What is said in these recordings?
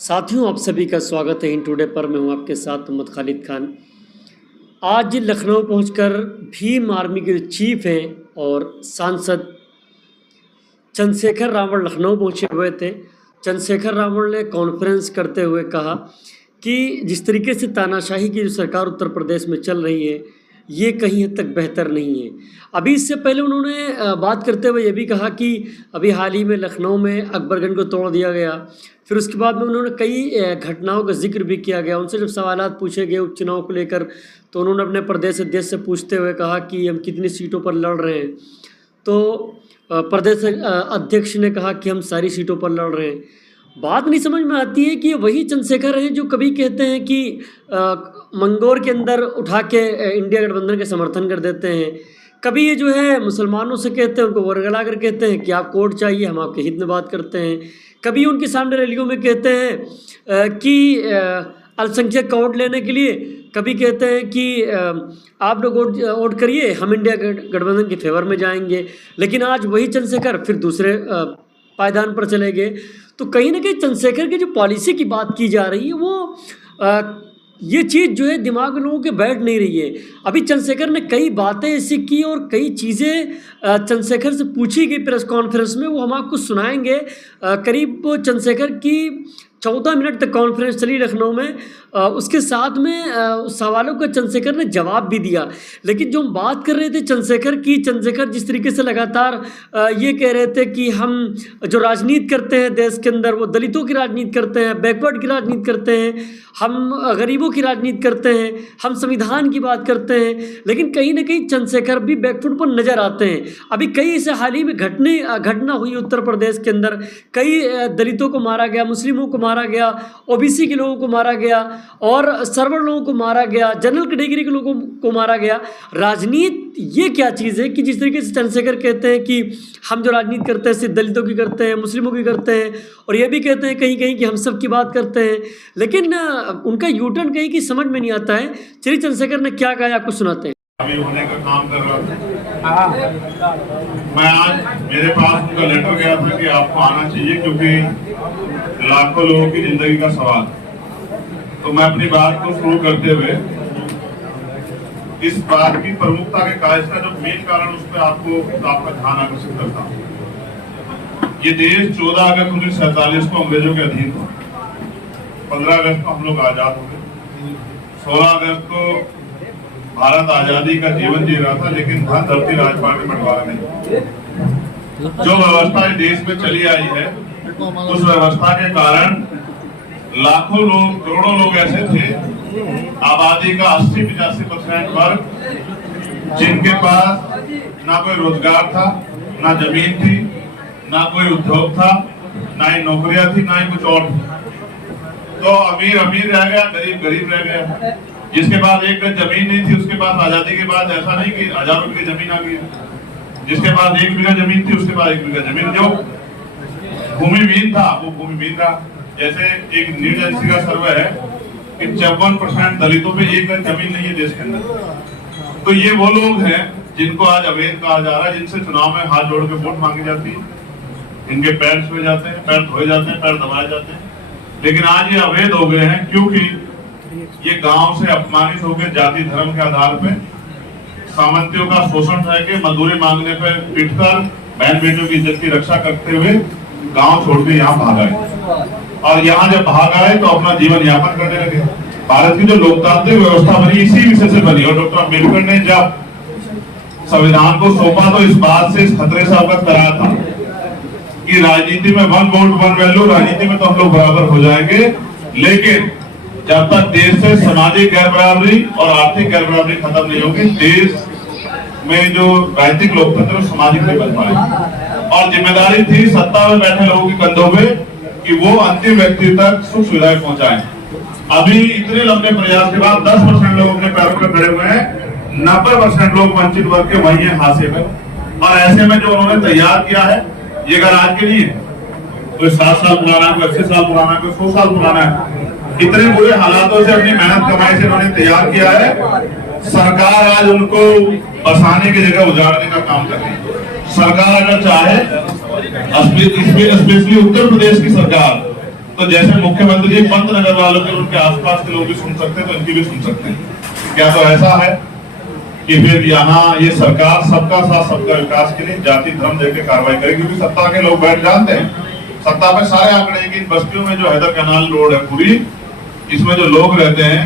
साथियों, आप सभी का स्वागत है इन टुडे पर। मैं हूं आपके साथ मोहम्मद खालिद खान। आज लखनऊ पहुंचकर भीम आर्मी के जो चीफ हैं और सांसद चंद्रशेखर रावण लखनऊ पहुंचे हुए थे। चंद्रशेखर रावण ने कॉन्फ्रेंस करते हुए कहा कि जिस तरीके से तानाशाही की जो सरकार उत्तर प्रदेश में चल रही है, ये कहीं हद तक बेहतर नहीं है। अभी इससे पहले उन्होंने बात करते हुए ये भी कहा कि अभी हाल ही में लखनऊ में अकबरगंज को तोड़ दिया गया। फिर उसके बाद में उन्होंने कई घटनाओं का जिक्र भी किया गया। उनसे जब सवालात पूछे गए उपचुनाव को लेकर, तो उन्होंने अपने प्रदेश अध्यक्ष से पूछते हुए कहा कि हम कितनी सीटों पर लड़ रहे हैं। तो प्रदेश अध्यक्ष ने कहा कि हम सारी सीटों पर लड़ रहे हैं। बात नहीं समझ में आती है कि वही चंद्रशेखर हैं जो कभी कहते हैं कि मंगोर के अंदर उठा के इंडिया गठबंधन के समर्थन कर देते हैं, कभी ये जो है मुसलमानों से कहते हैं, उनको वर्गला कर कहते हैं कि आप कोर्ट चाहिए, हम आपके हित में बात करते हैं। कभी उनके सामने रैलियों में कहते हैं कि अल्पसंख्यक का वोट लेने के लिए, कभी कहते हैं कि आप लोग वोट करिए, हम इंडिया गठबंधन के फेवर में जाएंगे। लेकिन आज वही चंद्रशेखर फिर दूसरे पायदान पर चले गए। तो कहीं ना कहीं चंद्रशेखर की जो पॉलिसी की बात की जा रही है, वो ये चीज़ जो है दिमाग में लोगों के बैठ नहीं रही है। अभी चंद्रशेखर ने कई बातें ऐसी की और कई चीज़ें चंद्रशेखर से पूछी गई प्रेस कॉन्फ्रेंस में, वो हम आपको सुनाएंगे। करीब चंद्रशेखर की 14 मिनट तक कॉन्फ्रेंस चली लखनऊ में। उसके साथ में सवालों का चंद्रशेखर ने जवाब भी दिया। लेकिन जो हम बात कर रहे थे चंद्रशेखर की, चंद्रशेखर जिस तरीके से लगातार ये कह रहे थे कि हम जो राजनीति करते हैं देश के अंदर, वो दलितों की राजनीति करते हैं, बैकवर्ड की राजनीति करते हैं, हम गरीबों की राजनीति करते हैं, हम संविधान की बात करते हैं। लेकिन कहीं ना कहीं चंद्रशेखर भी बैकफुट पर नजर आते हैं। अभी कई ऐसे हाल ही में घटना हुई उत्तर प्रदेश के अंदर। कई दलितों को मारा गया, मुस्लिमों को मारा गया, ओबीसी के लोगों को मारा गया और सर्वर लोगों को मारा गया, जनरल कैटेगरी के लोगों को मारा गया। राजनीति ये क्या चीज़ है कि जिस तरीके से चंद्रशेखर कहते हैं कि हम जो राजनीति करते हैं सिर्फ दलितों की करते हैं, मुस्लिमों की करते हैं, और ये भी कहते हैं कहीं कहीं कि हम सब की बात करते हैं। लेकिन उनका यूटर्न कहीं की समझ में नहीं आता है। चलिए चंद्रशेखर ने क्या कहा आपको सुनाते हैं। अभी होने का काम कर रहा था। मैं आज मेरे पास उनका लेटर गया था कि आपको आना चाहिए क्योंकि लाखों लोगों की जिंदगी का सवाल। तो मैं अपनी बात को शुरू करते हुए इस बात की प्रमुखता के कारण, इसका जो मेन कारण उस पर आपका ध्यान आकर्षित करता हूँ। ये देश 14 अगस्त 1947 को अंग्रेजों के अधीन था। 15 अगस्त को हम लोग आजाद हो गए। 16 अगस्त को भारत आजादी का जीवन जी रहा था, लेकिन धन धरती राजपाट में बंटवारा नहीं। जो व्यवस्था इस देश में चली आई है, उस व्यवस्था के कारण लाखों लोग, करोड़ों लोग ऐसे थे, आबादी का 80-85% वर्ग, जिनके पास ना कोई रोजगार था, ना जमीन थी, ना कोई उद्योग था, ना ही नौकरियां थी, ना ही कुछ और। तो अमीर अमीर रह गया, गरीब गरीब रह गया। जिसके पास एक गज जमीन नहीं थी, उसके पास आजादी के बाद ऐसा नहीं कि 1000 रुपए की जमीन आ गई। जिसके पास 1 बीघा जमीन थी, उसके पास 1 बीघा जमीन, जो भूमिहीन था वो भूमिहीन था। जैसे एक न्यूज एजेंसी का सर्वे है कि 54% दलितों पे 1 गज जमीन नहीं है देश के अंदर। तो ये वो लोग हैं जिनको आज अवैध कहा जा रहा है, जिनसे चुनाव में हाथ जोड़ के वोट मांगी जाती है, इनके पैर छुए जाते हैं, पैर धोए जाते हैं, पैर दबाए जाते हैं। लेकिन आज ये अवैध हो गए हैं क्योंकि ये गांव से अपमानित होकर जाति धर्म के आधार पे सामंतियों का शोषण रह के मजदूरी मांगने पर पीटकर बहन बेटियों की इज्जत की रक्षा करते हुए गांव छोड़ के यहाँ भाग आए। और यहाँ जब भाग आए तो अपना जीवन यापन करने लगे। भारत की जो लोकतांत्रिक व्यवस्था बनी इसी विषय से बनी। और डॉक्टर अम्बेडकर ने जब संविधान को सौंपा तो इस बात से, इस खतरे से अवगत कराया था कि राजनीति में 1 वोट 1 वैल्यू, राजनीति में तो हम लोग बराबर हो जाएंगे, लेकिन जब तक देश से सामाजिक गैर बराबरी और आर्थिक गैर बराबरी खत्म नहीं होगी, देश में जो राजनीतिक लोकतंत्र और सामाजिक नहीं बन पाए। और जिम्मेदारी थी सत्ता में बैठे लोगों के कंधों पे कि वो अंतिम व्यक्ति तक सुख सुविधाएं पहुंचाएं। अभी इतने लंबे प्रयास के बाद 10% लोग अपने पैरों पर खड़े हुए हैं, 90% लोग वंचित वर्ग के वही है हाशिए में। और ऐसे में जो उन्होंने तैयार किया है, ये अगर आज के लिए कोई 7 साल पुराना, कोई 80 साल पुराना, कोई 100 साल पुराना है, इतने बुरे हालातों से अपनी मेहनत कमाई से उन्होंने तैयार किया है। सरकार आज उनको बसाने की जगह उजाड़ने का काम कर रही है। सरकार अगर चाहे, स्पेशली उत्तर प्रदेश की सरकार, तो जैसे मुख्यमंत्री जी पंतनगर वालों के उनके आसपास के लोग भी सुन सकते हैं, तो इनकी भी सुन सकते हैं। क्या तो ऐसा है कि फिर यहाँ ये सरकार सबका साथ सबका विकास के लिए जाति धर्म देकर कार्रवाई करेगी? क्योंकि सत्ता के लोग बैठ जानते हैं, सत्ता पे सारे आंकड़े कि इन बस्तियों में जो हैदर कैनाल रोड है पूरी, इसमें जो लोग रहते हैं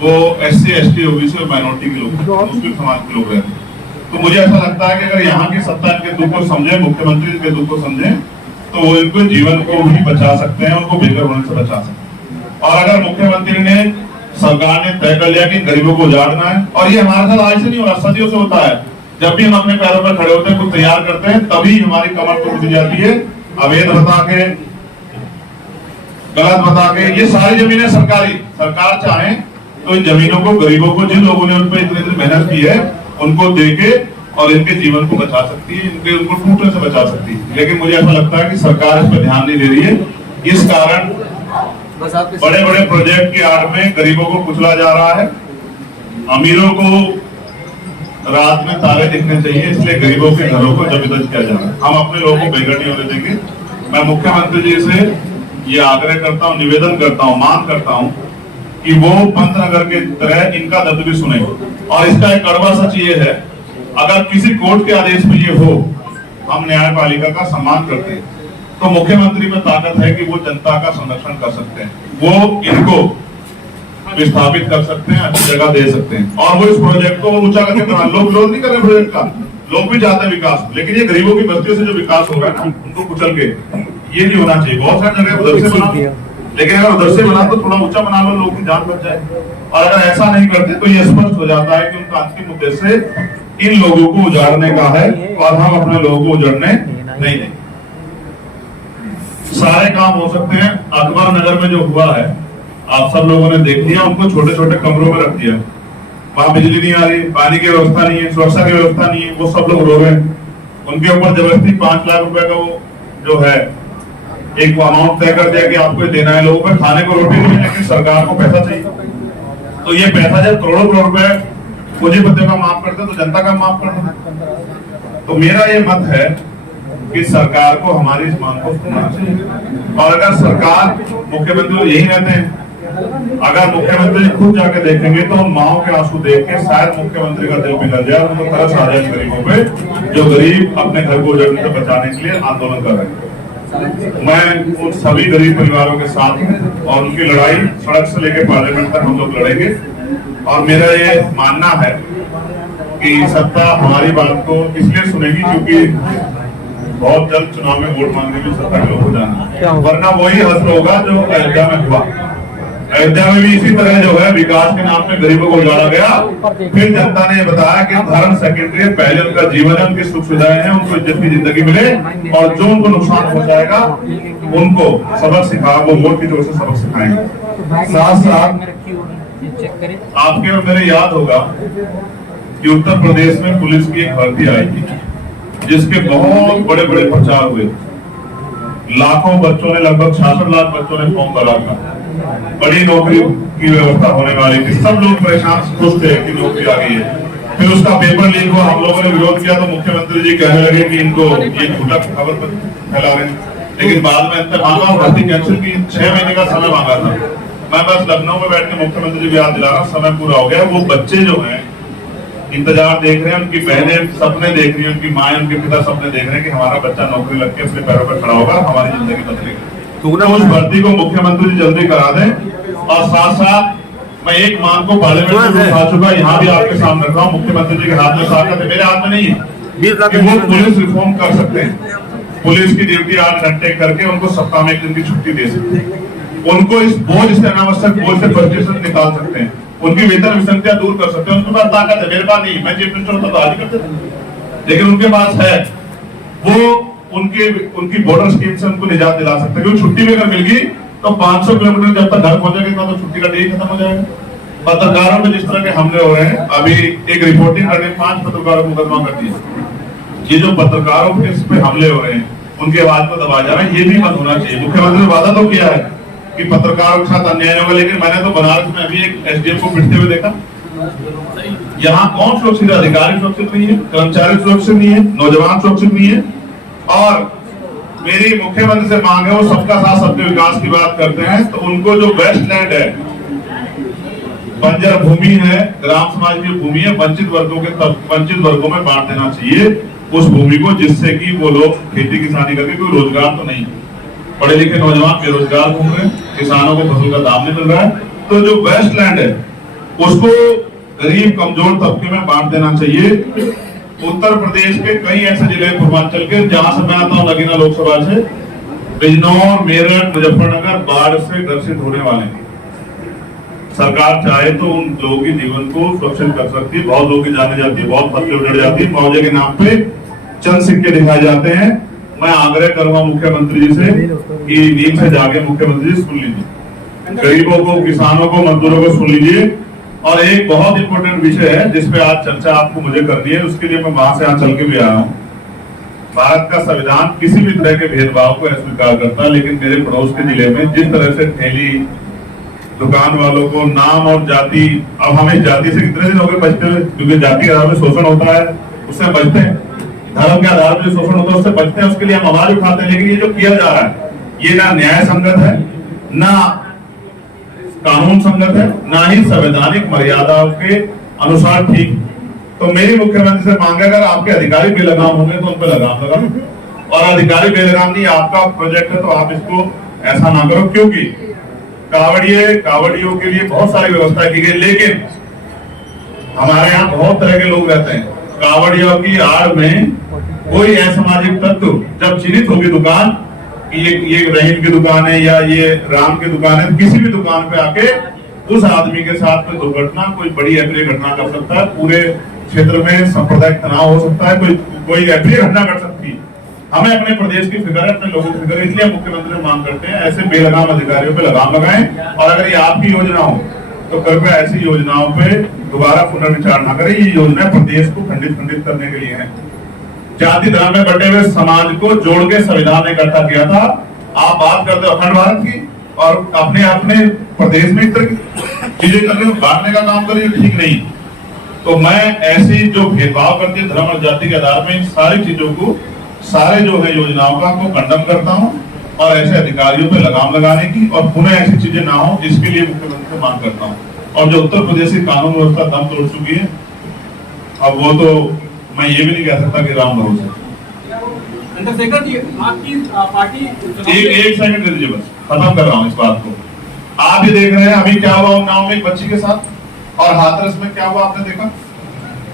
वो SC ST OBC और माइनॉरिटी के लोग, मुस्लिम समाज के लोग रहते हैं। तो मुझे ऐसा लगता है कि अगर यहाँ की सत्ता इनके दुख को समझे, मुख्यमंत्री इनके दुख को समझे, तो वो इनको जीवन को भी बचा सकते हैं, उनको बेघर होने से बचा सकते हैं। और अगर मुख्यमंत्री ने, सरकार ने तय कर लिया कि गरीबों को उजाड़ना है, और ये हमारे साथ आज से नहीं हो रहा, सदियों से होता है। जब भी हम अपने पैरों पर खड़े होते हैं, कुछ तैयार करते हैं, तभी हमारी कमर टूट जाती है। अवैध बता के, गलत बता के, ये सारी जमीनें सरकारी, सरकार चाहे तो इन जमीनों को गरीबों को, जिन लोगों ने उन पर इतनी मेहनत की है, उनको देके और इनके जीवन को बचा सकती है, इनके उनको टूटने से बचा सकती है। लेकिन मुझे ऐसा लगता है कि सरकार इस पर ध्यान नहीं दे रही है। इस कारण बड़े बड़े प्रोजेक्ट की आड़ में गरीबों को कुचला जा रहा है। अमीरों को रात में तारे दिखने चाहिए, इसलिए गरीबों के घरों को जबरदस्त किया जा रहा है। हम अपने लोगों को बेघर नहीं होने देंगे। मैं मुख्यमंत्री जी से ये आग्रह करता हूँ, निवेदन करता हूँ, मांग करता हूँ कि वो पंतनगर के तरह इनका दर्द भी सुने। और इसका एक कड़वा सच ये है, अगर किसी कोर्ट के आदेश में ये हो, हम न्यायपालिका का सम्मान करते हैं, तो मुख्यमंत्री में ताकत है कि वो जनता का संरक्षण कर सकते हैं, वो इनको विस्थापित कर सकते हैं, अच्छी जगह दे सकते हैं, और वो इस प्रोजेक्ट को ऊंचा करके बना। लोग विरोध नहीं कर रहे प्रोजेक्ट का, लोग भी चाहते हैं विकास, लेकिन ये गरीबों की बस्तियों से जो विकास हो रहा है ना, उनको कुचल के ये नहीं होना चाहिए। बहुत सारी जगह उधर से बना, लेकिन अगर उधर से बना तो थोड़ा ऊंचा बना लो, लोगों की जान बच जाए। और अगर ऐसा नहीं करते तो ये स्पष्ट हो जाता है कि उनका अंतिम उद्देश्य इन लोगों को उजाड़ने का है, और हम अपने लोगों को उजाड़ने नहीं देंगे। सारे काम हो सकते हैं। अकबर नगर में जो हुआ है, आप सब लोगों ने देख लिया, उनको छोटे छोटे कमरों में रख दिया। वहां बिजली नहीं आ रही, पानी की व्यवस्था नहीं है, सुरक्षा की व्यवस्था नहीं है, वो सब लोग रो रहे हैं। उनके ऊपर जबरदस्ती 5 लाख रुपए का वो जो है एक अमाउंट तय कर दिया कि आपको देना है। लोगों को खाने को रोटी नहीं, लेकिन सरकार को पैसा चाहिए। तो ये पैसा जब करोड़ों करोड़ रुपए पूंजीपतियों का माफ करते तो जनता का माफ करते। तो मेरा ये मत है कि सरकार को हमारी इस मांग को सुनना चाहिए। और अगर सरकार, मुख्यमंत्री यही रहते हैं, अगर मुख्यमंत्री खुद जाके देखेंगे तो उन माओ के आंसू देख के शायद मुख्यमंत्री का दिल पिघल जाए, उनको तरस आ जाए गरीबों पे, जो गरीब अपने घर को उजाड़ने से बचाने के लिए आंदोलन कर रहे हैं। मैं उन सभी गरीब परिवारों के साथ हूँ, और उनकी लड़ाई सड़क से लेकर पार्लियामेंट तक हम लोग लड़ेंगे। और मेरा ये मानना है कि सत्ता हमारी बात को इसलिए सुनेगी क्योंकि बहुत जल्द चुनाव में वोट मांगने में सत्ता के लोग हो जाना, वरना वही हश्र होगा जो अयोध्या में हुआ। अयोध्या में भी इसी तरह जो है विकास के नाम पे गरीबों को उजाड़ा गया। फिर जनता ने बताया कि धर्म सेकेंडरी है, पहले उनका जीवन है, उनकी सुख सुविधाएं हैं, उनको इज्जत की जिंदगी मिले, और जो उनको नुकसान पहुंचाएगा उनको सबक सिखा, वो वोट की जोर से सबक सिखाएंगे। साथ साथ आपके और मेरे याद होगा कि उत्तर प्रदेश में पुलिस की एक भर्ती आई थी, जिसके बहुत बड़े बड़े प्रचार हुए। लाखों बच्चों ने, लगभग 66 लाख बच्चों ने फॉर्म भरा था। बड़ी नौकरी की व्यवस्था होने वाली थी, सब लोग परेशान, खुश थे कि नौकरी आ गई है। फिर उसका पेपर लीक हुआ, हम लोगों ने विरोध किया, तो मुख्यमंत्री जी कहने लगे कि इनको ये झूठा खबर फैला रहे हैं। लेकिन बाद में अंत मांगा और भर्ती कैंसिल की। 6 महीने का समय मांगा था। मैं बस लखनऊ में बैठ के मुख्यमंत्री जी को याद दिला रहा हूं, समय पूरा हो गया। वो बच्चे जो हैं इंतजार देख रहे हैं, उनकी बहनें सपने देख रही हैं, उनकी माए, उनके पिता सपने देख रहे हैं कि हमारा बच्चा नौकरी लग के अपने पैरों पर खड़ा होगा, हमारी जिंदगी बदलेगी। तो उस भर्ती को मुख्यमंत्री जी जल्दी करा दें। और साथ साथ मैं एक मांग को पार्लियामेंट में उठा चुका, यहाँ भी आपके सामने रख रहा हूँ। मुख्यमंत्री जी के हाथ में ताकत है, मेरे हाथ में नहीं है कि वो पुलिस रिफॉर्म कर सकते हैं। पुलिस की ड्यूटी 8 घंटे करके उनको सप्ताह में 1 दिन की छुट्टी दे सकते हैं। उनको इस बोझ से, अनावश्यक बोझ से फ्रस्ट्रेशन निकाल सकते हैं, उनकी वेतन विसंगतियां दूर कर सकते हैं। उनके पास ताकत है, मेरे पास नहीं। मैं चीफ मिनिस्टर होता तो आज ही करते थे, लेकिन उनके पास है। वो उनकी बॉर्डर स्कीम से उनको निजात दिला सकते हैं। क्योंकि छुट्टी भी अगर मिल गई तो 500 किलोमीटर जब तक घर पहुंचेगा तो छुट्टी का डे खत्म हो जाएगा। पत्रकारों में जिस तरह के हमले हो रहे हैं, अभी एक रिपोर्टिंग करने 5 पत्रकारों को मुकदमा कर दिया। ये जो पत्रकारों के इस पे हमले हो रहे हैं, उनकी आवाज को दबाया जा रहा है, ये भी बंद होना चाहिए। मुख्यमंत्री ने वादा तो किया है कि पत्रकारों के साथ अन्याय होगा, लेकिन मैंने तो बनारस में अभी एक एसडीएम को पिटते हुए देखा। यहाँ कौन सुरक्षित है? अधिकारी सुरक्षित नहीं है, कर्मचारी सुरक्षित नहीं है, नौजवान सुरक्षित नहीं है। और मेरी मुख्यमंत्री से मांग है, वो सबका साथ सबके विकास की बात करते हैं, तो उनको जो वेस्ट लैंड है, बंजर भूमि है, ग्राम समाज की भूमि है, वंचित वर्गों में बांट देना चाहिए उस भूमि को, जिससे कि वो लोग खेती किसानी करके, कोई रोजगार तो नहीं, पढ़े लिखे नौजवान बेरोजगार घूम रहे हैं, किसानों को फसल का दाम नहीं मिल रहा है, तो जो वेस्ट लैंड है उसको गरीब कमजोर तबके में बांट देना चाहिए। उत्तर प्रदेश के कई ऐसे जिले पूर्वांचल के, जहां से मैं आता हूँ नगीना लोकसभा से, बिजनौर, मेरठ, मुजफ्फरनगर बाढ़ से ग्रसित होने वाले हैं। सरकार चाहे तो उन लोगों के जीवन को सुरक्षित कर सकती है, बहुत लोगों की जाने जाती है, बहुत फसलें उजड़ जाती है, मुआवजे के नाम पे चंद सिक्के दिखाए जाते हैं। मैं आग्रह करूंगा मुख्यमंत्री जी से कि नींद से जाके मुख्यमंत्री जी सुन लीजिए, गरीबों को, किसानों को, मजदूरों को सुन लीजिए। और एक बहुत इंपॉर्टेंट विषय है जिसपे आज चर्चा आपको मुझे करनी है, उसके लिए मैं वहां से यहाँ चल के भी आया हूँ। भारत का संविधान किसी भी तरह के भेदभाव को अस्वीकार करता है, लेकिन मेरे पड़ोस के जिले में जिस तरह से ठेली दुकान वालों को नाम और जाति, अब हमें जाति से कितने दिन हो गए बचते हुए, क्योंकि जाति के आधार में शोषण होता है, उससे बचते हैं, धर्म के आधार पर जो शोषण होता है उससे बचते हैं, उसके लिए हम आवाज उठाते हैं। लेकिन ये जो किया जा रहा है ये ना न्याय संगत है, ना कानून संगत है, ना ही संवैधानिक मर्यादाओं के अनुसार ठीक। तो मेरी मुख्यमंत्री से मांग है, अगर आपके अधिकारी बेलगाम होंगे तो उन पर लगाम लगाओ, और अधिकारी बेलगाम नहीं, आपका प्रोजेक्ट है तो आप इसको ऐसा ना करो, क्योंकि कावड़ियों के लिए बहुत सारी व्यवस्था की गई, लेकिन हमारे यहाँ बहुत तरह के लोग रहते हैं। कावड़ियों की आड़ में कोई असामाजिक तत्व जब चिन्हित होगी दुकान, ये रहीम की दुकान है या ये राम की दुकान है, किसी भी दुकान पे आके उस आदमी के साथ में दुर्घटना, कोई बड़ी अप्रिय घटना कर सकता है, पूरे क्षेत्र में सांप्रदायिक तनाव हो सकता है, कोई अप्रिय घटना कर सकती है। हमें अपने प्रदेश की फिक्र है, अपने लोगों की फिक्र है, इसलिए मुख्यमंत्री मांग करते हैं ऐसे बेलगाम अधिकारियों पे लगाम लगाएं, और अगर ये आपकी योजना हो तो कृपया ऐसी योजनाओं पे दोबारा पुनर्विचार न करें। ये योजना प्रदेश को खंडित करने के लिए है। जाति धर्म में बटे हुए समाज को जोड़ के संविधान ने इकट्ठा किया था। आप बात करते हो अखंड भारत की, और अपने प्रदेश में इस तरह की चीजें करके बांटने का काम करिए, ठीक नहीं। तो मैं ऐसी जो भेदभाव करती है धर्म और जाति के आधार में, इन सारी चीजों को, सारे जो है योजनाओं का को कंडम करता हूँ, और ऐसे अधिकारियों पे लगाम लगाने की और पुनः ऐसी चीजें ना हो, इसके लिए मुख्यमंत्री से मांग करता हूँ। और जो उत्तर प्रदेश की कानून व्यवस्था दम तोड़ चुकी है, अब वो तो मैं ये भी नहीं कह सकता कि राम भरोसे। चंद्रशेखर जी, आपकी पार्टी एक सेकंड दे दीजिए, बस खत्म कर रहा हूँ इस बात को। आप ये देख रहे हैं अभी क्या हुआ उन्नाव में एक बच्ची के साथ, और हाथरस में क्या हुआ आपने देखा,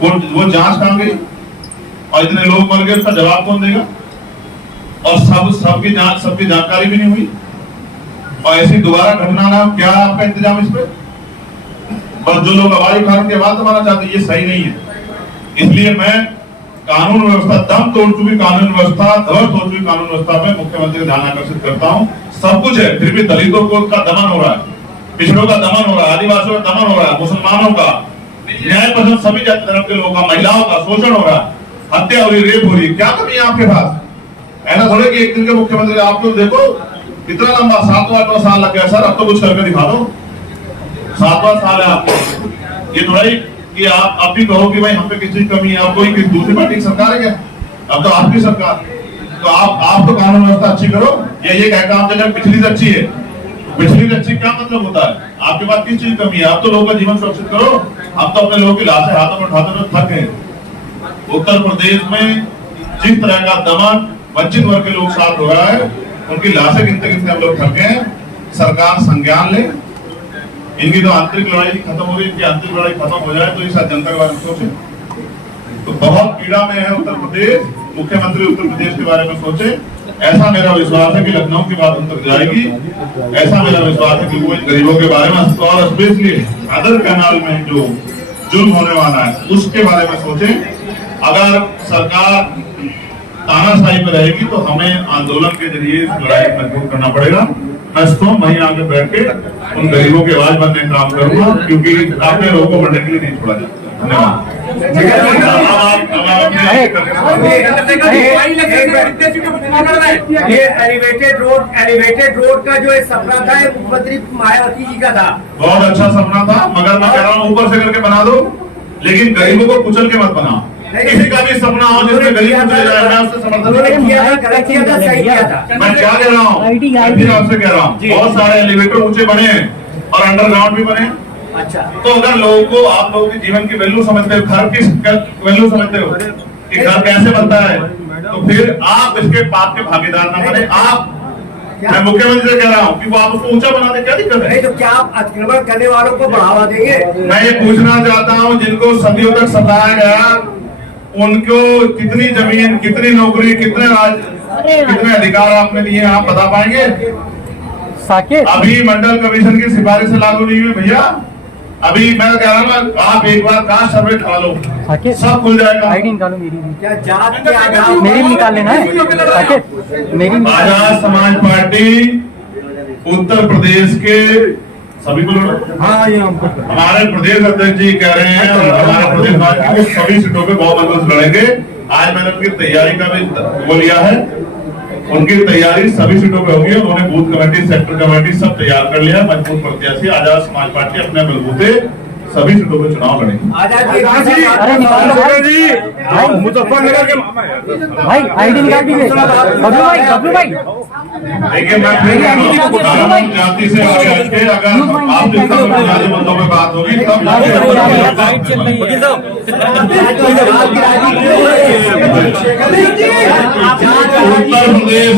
वो जांच कहां गई, और इतने लोग मर गए, उसका जवाब कौन देगा, और सबकी जानकारी भी नहीं हुई, और ऐसी दोबारा घटना ना, क्या आपका इंतजाम इस पे? बस जो लोग आवाज उठाने के बाद दबाना चाहते हैं, ये सही नहीं है। इसलिए मैं कानून व्यवस्था, दम तोड़ चुकी कानून व्यवस्था, धड़ तोड़ चुकी कानून व्यवस्था में मुख्यमंत्री का ध्यान आकर्षित करता हूँ। सब कुछ है, फिर भी दलितों को का दमन हो रहा है, पिछड़ों का दमन हो रहा है, आदिवासियों का दमन हो रहा है, मुसलमानों का, न्याय पसंद सभी जाति धर्म के लोगों का, महिलाओं का शोषण हो रहा है, हत्या हो रही, रेप हो रही है। क्या कमी है आपके पास? ऐसा थोड़े कि एक दिन के मुख्यमंत्री, आप लोग देखो कितना लंबा 7-8 साल लग गया सर, अब तो कुछ करके दिखा दो। 7वां साल है आपको, ये थोड़ा ही कि आप अब भी कहो कि भाई हम पे किसी कमी है, आप कोई दूसरी पार्टी की सरकार है क्या? अब तो आपकी सरकार, तो आप तो कानून व्यवस्था अच्छी करो, या ये कहता आप जगह पिछली से अच्छी है, पिछली से अच्छी क्या मतलब होता है? आपके पास किस चीज कमी है? आप तो लोगों का जीवन सुरक्षित करो, हम तो अपने लोगों की लाशें हाथों में उठाते हुए थक गए। उत्तर प्रदेश में जिस तरह का दमन वंचित वर्ग के लोग साथ हो रहा है, उनकी लाशें गिनते गिनते हम लोग थक गए। सरकार संज्ञान ले, इनकी तो आंतरिक लड़ाई खत्म हो गई, इनकी आंतरिक लड़ाई खत्म हो जाए तो इस जनता के बारे में सोचे। तो बहुत पीड़ा में है उत्तर प्रदेश, मुख्यमंत्री उत्तर प्रदेश के बारे में सोचे। ऐसा मेरा विश्वास है कि लखनऊ की बात उन तक जाएगी, ऐसा मेरा विश्वास है कि वो इन गरीबों के बारे में, और स्पेशली अदर कैनाल में जो जुल्म होने वाला है उसके बारे में सोचे। अगर सरकार तानाशाही में रहेगी तो हमें आंदोलन के जरिए इस लड़ाई को मजबूत करना पड़ेगा। मैं स्वयं वहीं आके बैठ के उन गरीबों की आवाज बनने का काम करूंगा, क्योंकि अपने लोगों को बढ़ने के लिए नहीं छोड़ा जाता। धन्यवाद। एलिवेटेड रोड का जो सपना था मुख्यमंत्री मायावती जी का था, बहुत अच्छा सपना था, मगर मैं कह रहा हूँ ऊपर से करके बना दो, लेकिन गरीबों को कुचल के मत बनाओ। किसी का भी सपना हो जिसमें गरीब चले जाए, मैं उससे समर्थन उन्होंने नहीं किया था, गलत किया था, सही किया था। मैं क्या कह रहा हूँ, मैं फिर आपसे कह रहा हूँ, बहुत सारे एलिवेटर ऊंचे बने हैं और अंडरग्राउंड भी बने हैं। अच्छा, तो अगर लोगों को, आप लोगों के जीवन की वैल्यू समझते हो, घर की वैल्यू समझते हो कि घर कैसे बनता है, तो फिर आप इसके पाप के भागीदार ना बने। आप, मैं मुख्यमंत्री से कह रहा हूँ कि वो आप उसको ऊंचा बना दे, क्या दिक्कत है? नहीं तो क्या आप अतिक्रमण करने वालों को बढ़ावा देंगे? मैं ये पूछना चाहता हूँ, जिनको सदियों तक सताया गया, उनको कितनी जमीन, कितनी नौकरी, कितने अधिकार आपने दिए, आप बता पाएंगे? अभी मंडल कमीशन की सिफारिश लागू नहीं हुई भैया। अभी मैं कह रहा हूँ, आप एक बार कास्ट सर्वे करा लो, सब खुल जाएगा। आईडी निकालो मेरी भी, क्या जात के आधार मेरी भी निकाल लेना है साकेत, मेरी भी। आजाद समाज पार्टी उत्तर प्रदेश के सभी को हमारे प्रदेश अध्यक्ष जी कह रहे हैं और हमारे प्रदेश भाजपा को सभी सीटों पे बहुमत लड़ेंगे। आज मैंने उनकी तैयारी का भी वो लिया है, उनकी तैयारी सभी सीटों पे होगी। उन्होंने बूथ कमेटी, सेक्टर कमेटी सब तैयार कर लिया। मजबूत प्रत्याशी आजाद समाज पार्टी अपने बलबूते सभी सीटों पे चुनाव लड़ेगी। अरे निकालो मुजफ्फरनगर के भाई, आईडी निकाल दीजिए। बबलू भाई, बबलू भाई, देखिए, मैं फिर जाति से आगे हट के, अगर आप बुनियादी मुद्दों पे बात होगी तब उत्तर प्रदेश